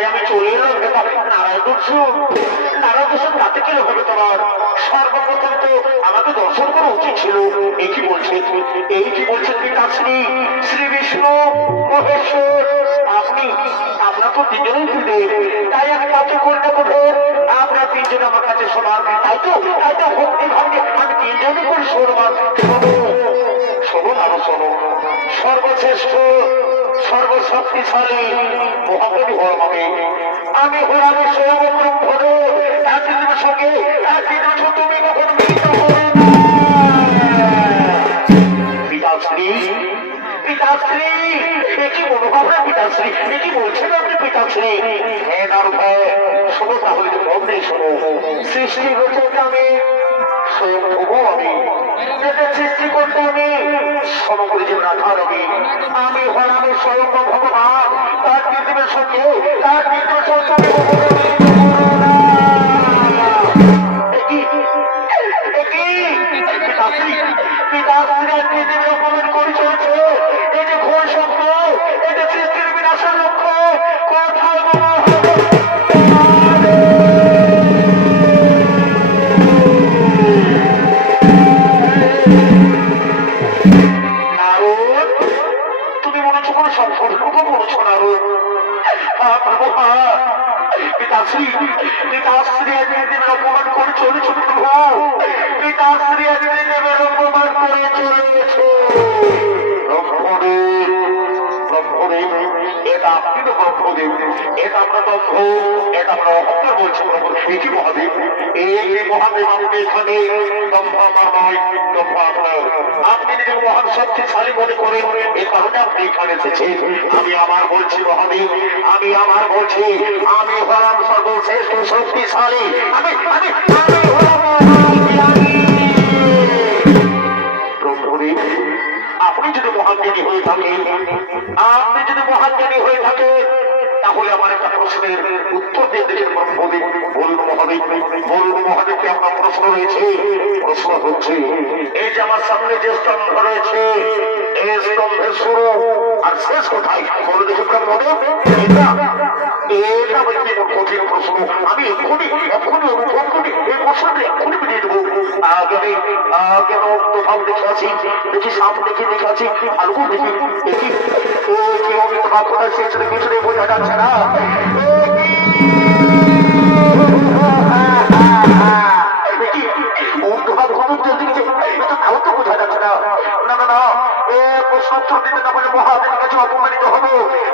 তাই আমি চলে এলাম নারায়ণ দর্শন। নারায়ণ দর্শন তাতে কি হবে তোমার? সর্বপ্রথম তো আমাকে দর্শন করা উচিত ছিল। এই কি বলছেন? এই কি বলছেন পিতাশ্রী? শ্রী বিষ্ণু মহেশ্বর আপনি, আপনার তো তিনজনেই ত্রিদেব, তাই আমি কাছে করতে বোধে আপনার তিনজন আমার কাছে সমান। তাই তো ভক্তি ভাবে আমি তিনজনই করে সমান। শোনো আরো শোনো, সর্বশ্রেষ্ঠ সর্বশক্তিশালী মহাকবি হরমাবে আমি হলাম সর্বব্রহ্মণ। তার তিনজনের সঙ্গে তুমি কখনো মিলিত করো না। পিতাশ্রী পিতাশ্রী এটি মনোভাবনা পিতাশ্রী, এটি বলছেন আপনি পিতাশ্রী? হ্যাঁ নারদ, শোনো তাহলে মনে শোনো। সৃষ্টি রচক আমি স্বয়ং ভোগ, আমি সৃষ্টি করতে আমি সমগ্র জীবন আধার আমি হলাম স্বয়ং ভগবান। তার পৃথিবীর সঙ্গে তার পৃথিবীর সঙ্গে পৃথিবীর অপমান করে চলেছে। এটি ঘোর শব্দ, এটি সৃষ্টির বিনাশের লক্ষ্য। কোথায় বলা হবে? তুমি মনে হচ্ছে কোনো সম্পর্ক বলছো না? পিতাশ্রী পিতাশ্রী দেবের অপমান করে চলেছ প্রভু। পিতাশ্রী দেবের অপমান করে চলেছে। এটা আপনি তো ব্রহ্মদেব, এটা আমরা দম্ভ, এটা আমরা অহংকার বলছি প্রভু। কি মহাদেব? এই যে মহাদেব আপনি এখানে, দম্ভ আমার নয়, দম্ভ আপনার। আপনি নিজের মহান শক্তিশালী মনে করেন, এই কারণে আপনি এখানে এসেছেন। আমি আমার বলছি মহাদেব, আমি আমার বলছি আমি হলাম সর্বশ্রেষ্ঠ শক্তিশালী। আমি আমি আমি হলাম প্রভুদেব। আপনি যদি মহাজ্ঞানী হয়ে থাকেন, আপনি যদি মহাজ্ঞানী হয়ে থাকেন, তাহলে আমার একটা প্রশ্নের উত্তর দিয়ে দিলেন ব্রহ্মদেব। বলুন মহাদেব, বলুন মহাদেবকে আপনার প্রশ্ন রয়েছে। প্রশ্ন হচ্ছে, এই যে আমার সামনে যে স্তম্ভ রয়েছে, এই স্তম্ভের শুরু আর শেষ কোথায়? বলে দেখে ব্রহ্মদেব। এটা কঠিন প্রশ্ন। আমি এক্ষুনি অনুভব করি এই প্রশ্নটা এক্ষুনি বুঝিয়ে দেবো। কেন কোথাও দেখে আছি, দেখি সামনে দেখে আছি, আলু দেখি দেখি কি অমিতাভ কোথায় শেষ পিছনে বোঝা যাচ্ছে না। প্রশ্ন উত্তর দিতে না বলে মহাদেবের কাছে অপমানিত হবো।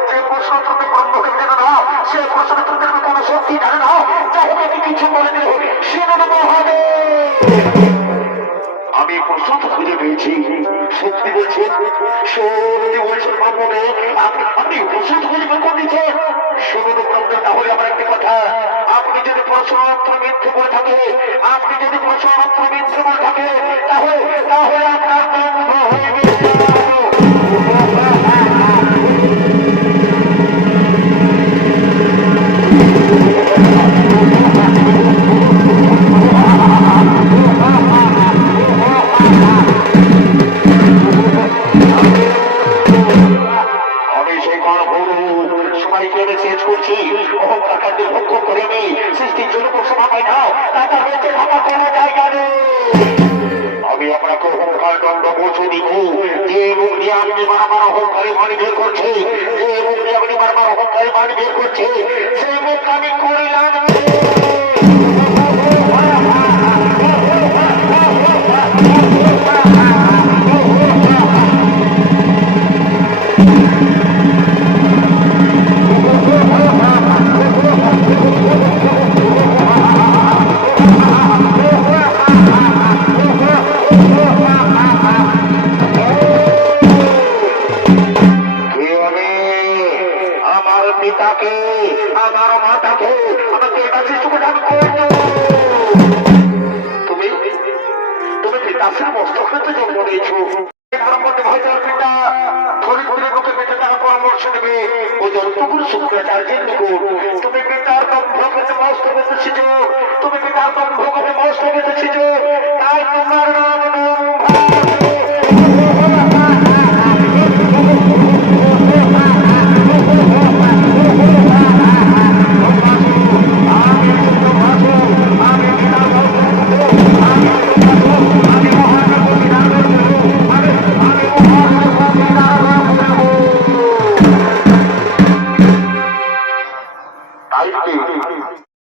যে প্রশ্ন উত্তর ব্রহ্মদেব জানে না, সে প্রশ্ন উত্তর দেবে কোনো শক্তি জানে না। যাকে কিছু বলে দিল সে মহাদেব। আমি প্রশ্ন খুঁজে পেয়েছি। সত্যি বলছেন, সত্যি বলছেন ব্রহ্মদেব, আপনি প্রশ্ন খুঁজে বের করে দিচ্ছেন। শুনুন ব্রহ্মদেব, তাহলে আমার একটি কথা, আপনি যদি প্রশ্ন উত্তর মিথ্যে বলে থাকে, আপনি যদি প্রশ্ন উত্তর মিথ্যে বলে থাকে, তাহলে আপনার ব্রহ্ম হয়ে গেছে। সৃষ্টির জন্য সময় পাই না, তার মধ্যে থাকা কোনো জায়গা নেই। আমি আপনাকে অহংকার দণ্ড পৌঁছে দিব। যে মুখ দিয়ে আপনি বারবার অহংকারে বাণী বের করছে, যে মুখ দিয়ে আপনি বারবার অহংকারে বাণী বের করছে, সে মুখ আমি করিলাম। পিতাকে, আমার মাতাকে, আমাকে তুমি তুমি পিতাশ্রী মস্তকে তো জন্ম নিয়েছো। পিতা ধরিত্রীর বুকে বেঁচে থাকা পরামর্শ নেবে ও যতগুলো শুক্রাচার্যের নিকট। তুমি পিতার মস্তকে এসেছিল, তুমি পিতার মস্তকে এসেছিল, তাই তোমার